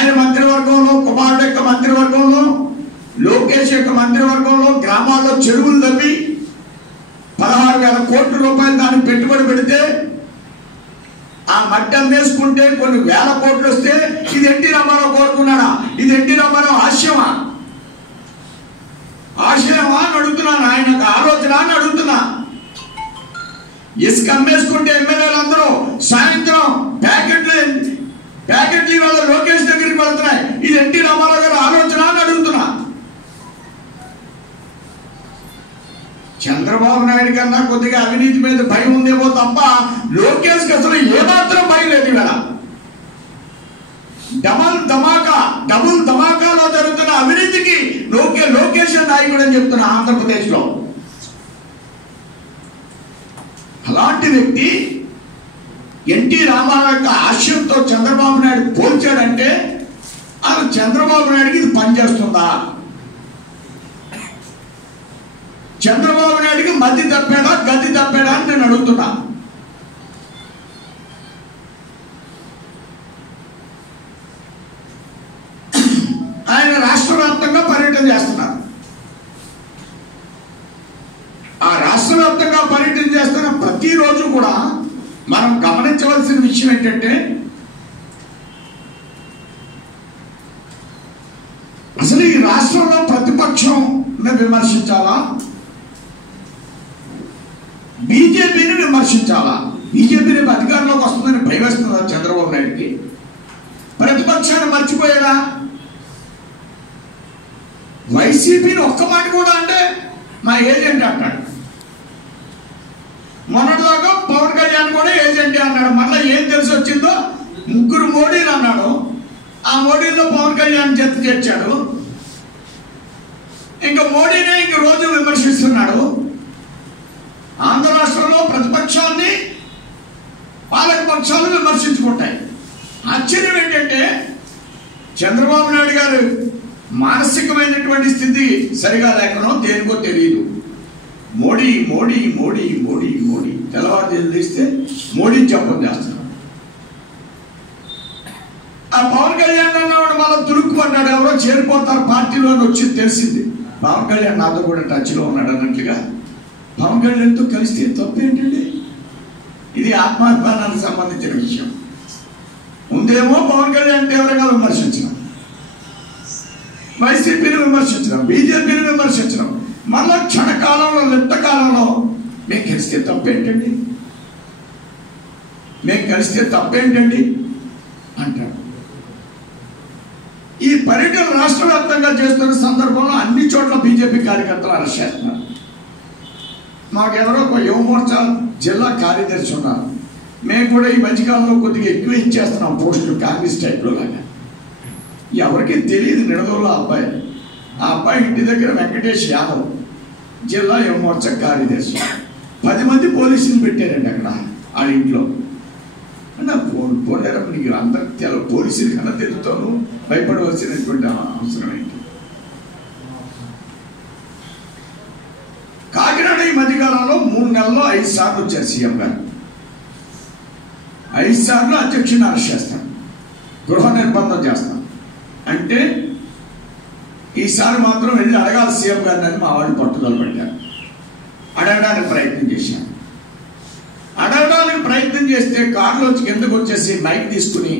ఆయన మంత్రివర్గంలో కుమారుడు యొక్క మంత్రివర్గంలో లోకేష్ యొక్క మంత్రివర్గంలో గ్రామాల్లో చెరువులు తవ్వి పదహారు వేల కోట్ల రూపాయలు దానికి పెట్టుబడి పెడితే ఆ మట్టి అమ్మేసుకుంటే కొన్ని వేల కోట్లు వస్తే ఇది ఎన్టీ రామారావు కోరుకున్నాడా? ఇది ఎన్టీ రామారావు ఆశయమా ఆశయమా అని అడుగుతున్నాను ఆయనకు ఆలోచన అని అడుగుతున్నా. ఇసుక అమ్మేసుకుంటే ఎమ్మెల్యేలు అందరూ సాయంత్రం ప్యాకెట్లు ఇవాళ లోకేష్ దగ్గరికి వెళ్తున్నాయి. ఇది ఎన్టీ రామారావు గారు ఆలోచన అని అడుగుతున్నా. చంద్రబాబు నాయుడు కన్నా కొద్దిగా అవినీతి మీద భయం ఉందేమో తప్ప లోకేష్కి అసలు ఏమాత్రం భయం లేదు ఇవాళ. డబల్ ధమాకా డబుల్ ధమాకాలో జరుగుతున్న అవినీతికి లోకే లోకేష్ నాయకుడు అని చెప్తున్నా ఆంధ్రప్రదేశ్లో అలాంటి వ్యక్తి ఎన్టీ రామారావు యొక్క ఆశయంతో చంద్రబాబు నాయుడు పోల్చాడంటే అది చంద్రబాబు నాయుడికి ఇది పనిచేస్తుందా? చంద్రబాబు నాయుడికి మతి తప్పాడా గతి తప్పాడా అని నేను అడుగుతున్నా ఆయన రాష్ట్ర వ్యాప్తంగా పర్యటన చేస్తున్నారు ఆ రాష్ట్ర వ్యాప్తంగా పర్యటన చేస్తున్న ప్రతిరోజు కూడా మనం గమనించవలసిన విషయం ఏంటంటే అసలు ఈ రాష్ట్రంలో ప్రతిపక్షం విమర్శించాలా? బీజేపీని విమర్శించాలా? బీజేపీ రేపు అధికారంలోకి వస్తుందని భయవేస్తుందా చంద్రబాబు నాయుడికి. ప్రతిపక్షాన్ని మర్చిపోయాడా వైసీపీని ఒక్క మాట కూడా అంటే మా ఏజెంట్ అంటాడు మొన్నటిదాకా పవన్ కళ్యాణ్ కూడా ఏజెంట్ అన్నాడు. మళ్ళీ ఏం తెలిసి వచ్చిందో? ముగ్గురు మోడీలు అన్నాడు. ఆ మోడీలో పవన్ కళ్యాణ్ జత చేర్చాడు ఇంకా మోడీనే ఇంక రోజు విమర్శిస్తున్నాడు. ఆంధ్ర రాష్ట్రంలో ప్రతిపక్షాన్ని పాలక పక్షాలు విమర్శించుకుంటాయి. ఆశ్చర్యం ఏంటంటే చంద్రబాబు నాయుడు గారు మానసికమైనటువంటి స్థితి సరిగా లేకనో దేనికో తెలియదు. మోడీ మోడీ మోడీ మోడీ మోడీ. తెల్లవారు తీస్తే మోడీ చెప్పం చేస్తారు ఆ పవన్ కళ్యాణ్ అన్నవాడు మళ్ళీ తురుక్కుపడ్డాడు ఎవరో చేరిపోతారు పార్టీలో వచ్చి తెలిసింది. పవన్ కళ్యాణ్ నాతో కూడా టచ్లో ఉన్నాడు అన్నట్లుగా. పవన్ కళ్యాణ్తో కలిస్తే తప్పేంటండి? ఇది ఆత్మాభిమానానికి సంబంధించిన విషయం. ముందేమో పవన్ కళ్యాణ్ తీవ్రంగా విమర్శించడం వైసీపీని విమర్శించడం బీజేపీని విమర్శించడం మళ్ళా క్షణకాలంలో లిప్త కాలంలో మేము కలిస్తే తప్పేంటండి? మేము కలిస్తే తప్పేంటండి? అంటాడు ఈ పర్యటన రాష్ట్ర వ్యాప్తంగా చేస్తున్న సందర్భంలో అన్ని చోట్ల బీజేపీ కార్యకర్తలు అరెస్ట్ చేస్తున్నారు. మాకెవరో ఒక యువమోర్చా జిల్లా కార్యదర్శి ఉన్నారు. మేము కూడా ఈ మధ్యకాలంలో కొద్దిగా ఎక్కువ ఇచ్చేస్తున్నాం పోస్టులు కాంగ్రెస్ టైప్లో లాగా. ఎవరికి తెలియదు నిడదోళ్ళ అబ్బాయి. ఆ అబ్బాయి ఇంటి దగ్గర వెంకటేష్ యాదవ్. జిల్లా యువమోర్చ కార్యదర్శి. పది మంది పోలీసులు పెట్టారండి అక్కడ ఆ ఇంట్లో. అంటే పోలేరా నీకు అందరికి తెల పోలీసులు కన్నా తెలుగుతాను భయపడవలసినటువంటి అవసరం ఏంటి? కాకినాడ ఈ మధ్యకాలంలో మూడు నెలల్లో ఐదు సార్లు వచ్చారు సీఎం గారు. ఐదు సార్లు అధ్యక్షుని అరెస్ట్ చేస్తాం గృహ నిర్బంధం చేస్తాం అంటే ఈసారి మాత్రం వెళ్ళి అడగాలి సీఎం గారిని అని మా వాళ్ళు పట్టుదల పెట్టారు అడగడానికి ప్రయత్నం చేశాను. అడగడానికి ప్రయత్నం చేస్తే కారులోంచి కిందకు వచ్చేసి మైక్ తీసుకుని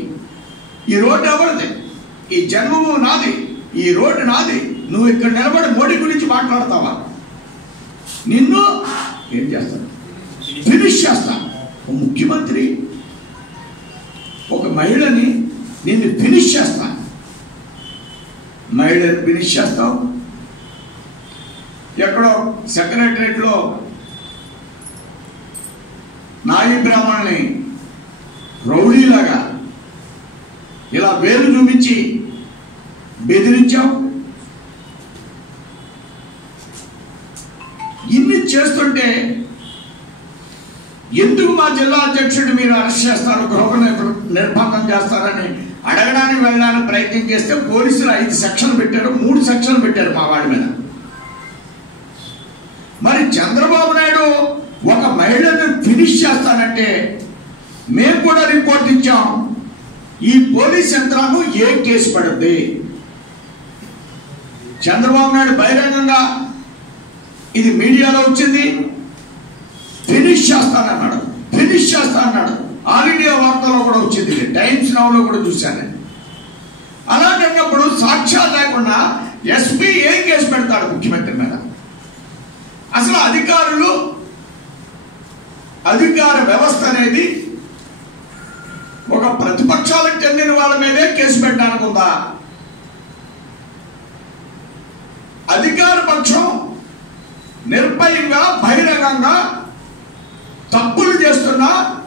ఈ రోడ్డు ఎవరిది? ఈ జన్మము నాది. ఈ రోడ్డు నాది. నువ్వు ఇక్కడ నిలబడి మోడీ గురించి మాట్లాడతావా? నిన్ను ఏం చేస్తాను? ఫినిష్ చేస్తాను ఒక ముఖ్యమంత్రి ఒక మహిళని నిన్ను ఫినిష్ చేస్తాను మహిళని ఫినిష్ చేస్తాం. ఎక్కడో సెక్రటరేట్లో నాయి బ్రాహ్మణ్ణి రౌడీలాగా ఇలా వేలు చూపించి బెదిరించాం. ఇన్ని చేస్తుంటే ఎందుకు మా జిల్లా అధ్యక్షుడు మీరు అరెస్ట్ చేస్తారు? గృహ నిర్బంధం చేస్తారని అడగడానికి వెళ్ళడానికి ప్రయత్నం చేస్తే పోలీసులు ఐదు సెక్షన్లు పెట్టారు మూడు సెక్షన్లు పెట్టారు మా వాడి మీద. మరి చంద్రబాబు నాయుడు ఒక మహిళను ఫినిష్ చేస్తానంటే మేము కూడా రిపోర్ట్ ఇచ్చాం. ఈ పోలీస్ యంత్రాంగం ఏ కేసు పడుద్ది? చంద్రబాబు నాయుడు బహిరంగంగా ఇది మీడియాలో వచ్చింది. ఫినిష్ చేస్తానన్నాడు. ఫినిష్ చేస్తా అన్నాడు ఆల్ ఇండియా వార్తల్లో కూడా వచ్చింది. టైమ్స్ నవ్లో కూడా చూశాను. నేను. అలాంటప్పుడు సాక్ష్యాలు లేకుండా ఎస్పీ ఏం కేసు పెడతాడు ముఖ్యమంత్రి మీద? అసలు అధికారులు అధికార వ్యవస్థ అనేది ఒక ప్రతిపక్షాలకు చెందిన వాళ్ళ మీదే కేసు పెట్టడానికి ఉందా? అధికార పక్షం నిర్భయంగా బహిరంగంగా తప్పులు చేస్తున్నా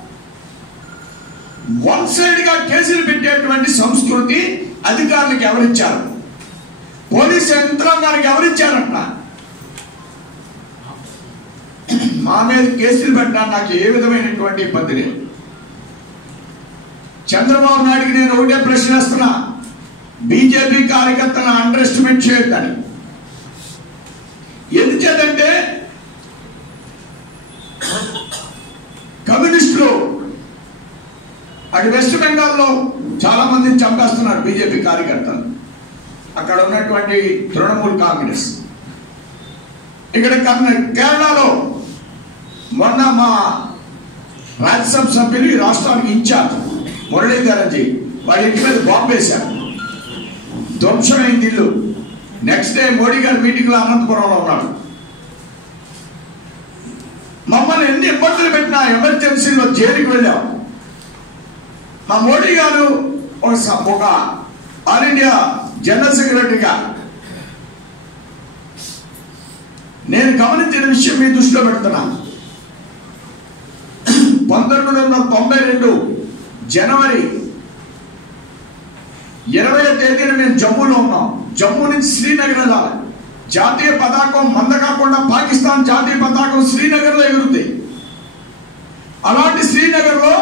వన్ సైడ్గా కేసులు పెట్టేటువంటి సంస్కృతి అధికారులకు ఎవరిచ్చారు? పోలీస్ యంత్రాంగానికి ఎవరిచ్చారంట? మా మీద కేసులు పెట్టడానికి నాకు ఏ విధమైనటువంటి ఇబ్బంది లేదు. చంద్రబాబు నాయుడికి నేను ఒకటే ప్రశ్న వేస్తున్నా. బీజేపీ కార్యకర్తను అండర్ ఎస్టిమేట్ చేయొద్దని. ఎందుచేతంటే అటు వెస్ట్ బెంగాల్లో చాలా మందిని చంపేస్తున్నారు బీజేపీ కార్యకర్తలు. అక్కడ ఉన్నటువంటి తృణమూల్ కాంగ్రెస్. ఇక్కడ కర్ణ- కేరళలో మొన్న మా రాజ్యసభ సభ్యులు ఈ రాష్ట్రానికి ఇన్ఛార్జ్ మురళీధరన్ జీ వాళ్ళ ఇంటి మీద బాంబు వేశారు. ధ్వంసమైంది ఇల్లు. నెక్స్ట్ డే మోడీ గారి మీటింగ్లో అనంతపురంలో ఉన్నాడు మమ్మల్ని ఎన్ని ఇబ్బందులు పెట్టినా ఎమర్జెన్సీలో జైలుకి వెళ్ళాం. మా మోడీ గారు ఒక స- ఒక ఆల్ ఇండియా జనరల్ సెక్రటరీగా. నేను గమనించిన విషయం మీ దృష్టిలో పెడుతున్నాను పంతొమ్మిది వందల తొంభై రెండు జనవరి ఇరవై తేదీన మేము జమ్మూలో ఉన్నాం. జమ్మూ నుంచి శ్రీనగర్ వెళ్ళాలి జాతీయ పతాకం మంద కాకుండా పాకిస్తాన్ జాతీయ పతాకం శ్రీనగర్లో ఎగురుతుంది అలాంటి శ్రీనగర్లో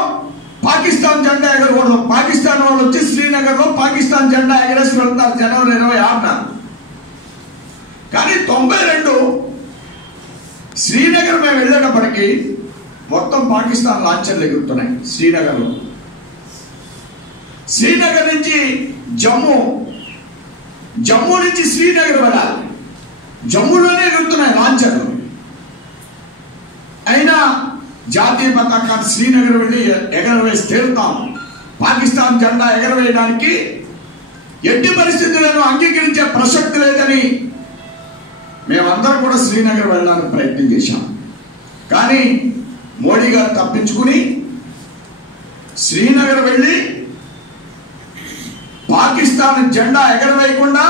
పాకిస్తాన్ జెండా ఎగరకూడదు. పాకిస్తాన్ వాళ్ళు వచ్చి శ్రీనగర్లో పాకిస్తాన్ జెండా ఎగరేసి వెళ్తారు జనవరి ఇరవై ఆరున. కానీ తొంభై రెండు శ్రీనగర్ మేము వెళ్ళేటప్పటికి మొత్తం పాకిస్తాన్ లాంఛన్లు ఎగురుతున్నాయి శ్రీనగర్లో. శ్రీనగర్ నుంచి జమ్మూ జమ్మూ నుంచి శ్రీనగర్ వెళ్ళాలి. జమ్మూలోనే ఎగురుతున్నాయి లాంఛన్లు అయినా జాతీయ పతాకాన్ని శ్రీనగర్ వెళ్ళి ఎగరవేసి తీరుతాం పాకిస్తాన్ జెండా ఎగరవేయడానికి ఎట్టి పరిస్థితులను అంగీకరించే ప్రసక్తి లేదని మేమందరం కూడా శ్రీనగర్ వెళ్ళడానికి ప్రయత్నం చేశాం. కానీ మోడీ గారు తప్పించుకుని శ్రీనగర్ వెళ్ళి పాకిస్తాన్ జెండా ఎగరవేయకుండా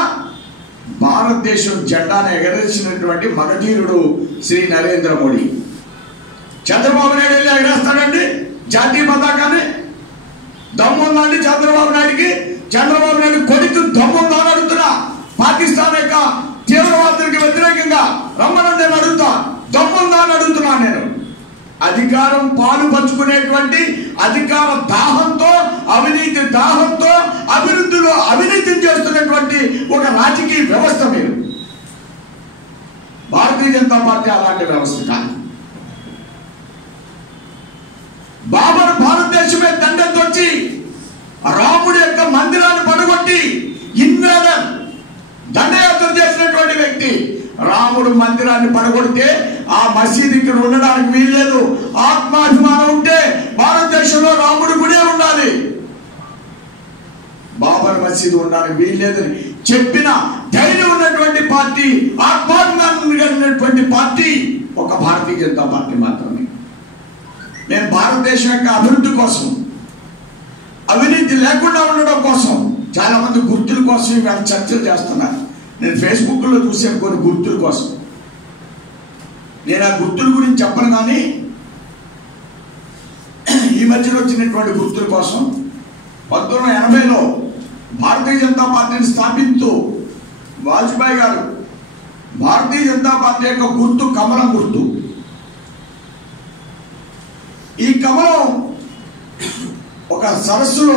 భారతదేశం జెండాను ఎగరేసినటువంటి మగధీరుడు శ్రీ నరేంద్ర మోడీ. చంద్రబాబు నాయుడు వెళ్ళి ఎగరేస్తాడండి జాతీయ పతాకాన్ని దమ్ముందండి చంద్రబాబు నాయుడికి. చంద్రబాబు నాయుడు కొడుకు దమ్ముందా అని అడుగుతున్నా. పాకిస్తాన్ యొక్క తీవ్రవాదులకి వ్యతిరేకంగా రమ్మని నేను అడుగుతా. దమ్ముందా అని అడుగుతున్నా నేను. అధికారం పాలు పంచుకునేటువంటి అధికార దాహంతో అవినీతి దాహంతో అభివృద్ధిలో అవినీతిని చేస్తున్నటువంటి ఒక రాజకీయ వ్యవస్థ మీరు. భారతీయ జనతా పార్టీ అలాంటి వ్యవస్థ కాదు. రాముడి యొక్క మందిరాన్ని పడగొట్టి ఇన్వేదర్ దండయాత్ర చేసినటువంటి వ్యక్తి రాముడు మందిరాన్ని పడగొడితే ఆ మసీద్ ఇక్కడ ఉండడానికి వీల్లేదు. ఆత్మాభిమానం ఉంటే భారతదేశంలో రాముడి గుడే ఉండాలి. బాబర్ మసీద్ ఉండడానికి వీల్లేదని చెప్పిన ధైర్యం ఉన్నటువంటి పార్టీ ఆత్మాభిమానం కలిగినటువంటి పార్టీ ఒక భారతీయ జనతా పార్టీ మాత్రమే. నేను భారతదేశం యొక్క అభివృద్ధి కోసం అవినీతి లేకుండా ఉండడం కోసం చాలా మంది గుర్తుల కోసం ఇవాళ చర్చలు చేస్తున్నారు. నేను ఫేస్బుక్లో చూసాను కొన్ని గుర్తుల కోసం. నేను ఆ గుర్తుల గురించి చెప్పను కానీ ఈ మధ్యలో వచ్చినటువంటి గుర్తుల కోసం పంతొమ్మిది వందల ఎనభైలో భారతీయ జనతా పార్టీని స్థాపిస్తూ వాజ్పేయి గారు భారతీయ జనతా పార్టీ యొక్క గుర్తు కమలం గుర్తు. ఈ కమలం ఒక సరస్సులో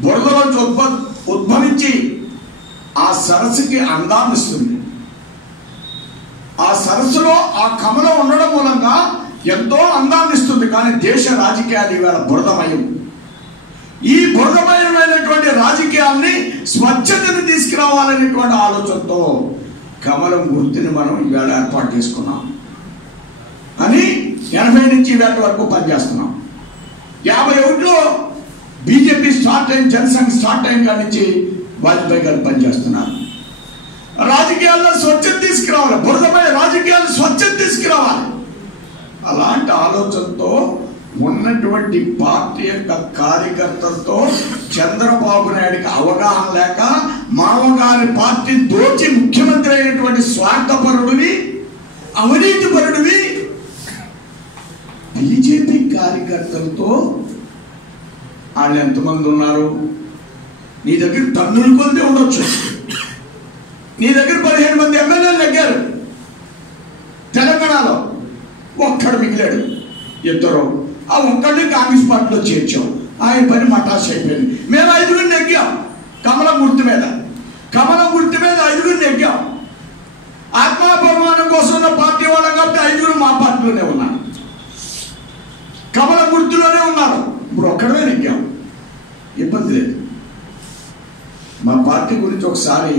బురదలోంచి ఉద్భ ఉద్భవించి ఆ సరస్సుకి అందాన్నిస్తుంది ఆ సరస్సులో ఆ కమలం ఉండడం మూలంగా ఎంతో అందాన్ని ఇస్తుంది. కానీ దేశ రాజకీయాలు ఇవాళ బురదమయం. ఈ బురదమయమైనటువంటి రాజకీయాల్ని స్వచ్ఛతను తీసుకురావాలనేటువంటి ఆలోచనతో కమలం గుర్తుని మనం ఇవాళ ఏర్పాటు చేసుకున్నాం. అని ఎనభై నుంచి వేల వరకు పనిచేస్తున్నాం. యాభై ఒకటిలో బీజేపీ స్టార్ట్ అయిన జనసంఘ్ స్టార్ట్ అయిన కాడి నుంచి వాజ్పేయి గారు పనిచేస్తున్నారు. రాజకీయాల్లో స్వచ్ఛత తీసుకురావాలి. బురదపై రాజకీయాలు స్వచ్ఛత తీసుకురావాలి. అలాంటి ఆలోచనతో ఉన్నటువంటి పార్టీ యొక్క కార్యకర్తలతో చంద్రబాబు నాయుడికి అవగాహన లేక మామగారి పార్టీ దోచి ముఖ్యమంత్రి అయినటువంటి స్వార్థపరుడివి అవినీతిపరుడివి. బీజేపీ కార్యకర్తలతో వాళ్ళు ఎంతమంది ఉన్నారు? నీ దగ్గర టన్నుల కొద్ది ఉండొచ్చు. నీ దగ్గర పదిహేను మంది ఎమ్మెల్యేలు తగ్గారు తెలంగాణలో ఒక్కడు మిగిలాడు. ఇద్దరు. ఆ ఒక్కడిని కాంగ్రెస్ పార్టీలో చేర్చాం. ఆయన పని మటాస్ అయిపోయింది. మేము ఐదుగురిని నెగ్గాం. కమల గుర్తు మీద. కమల గుర్తు మీద ఐదుగురిని నెగ్గాం. ఆత్మాభిమానం కోసం ఉన్న పార్టీ వాళ్ళం కాబట్టి ఐదుగురు మా పార్టీలోనే ఉన్నారు. కమల గుర్తులోనే ఉన్నారు. ఇప్పుడు ఒక్కడమే నెగ్గాం. ఇబ్బంది లేదు. మా పార్టీ గురించి ఒకసారి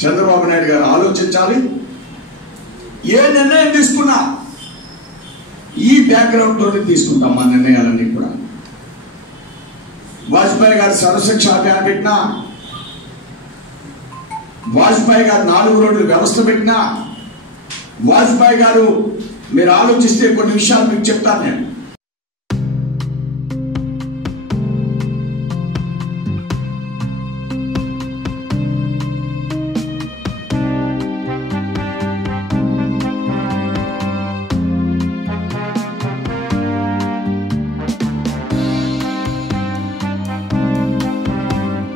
చంద్రబాబు నాయుడు గారు ఆలోచించాలి. ఏ నిర్ణయం తీసుకున్నా ఈ బ్యాక్గ్రౌండ్ తోటి తీసుకుంటాం మా నిర్ణయాలన్నీ కూడా. వాజ్పేయి గారు సర్వశిక్ష అభియాన్ పెట్టినా వాజ్పేయి గారు నాలుగు రోడ్లు వ్యవస్థ పెట్టినా వాజ్పేయి గారు మీరు ఆలోచిస్తే కొన్ని విషయాలు మీకు చెప్తాను నేను.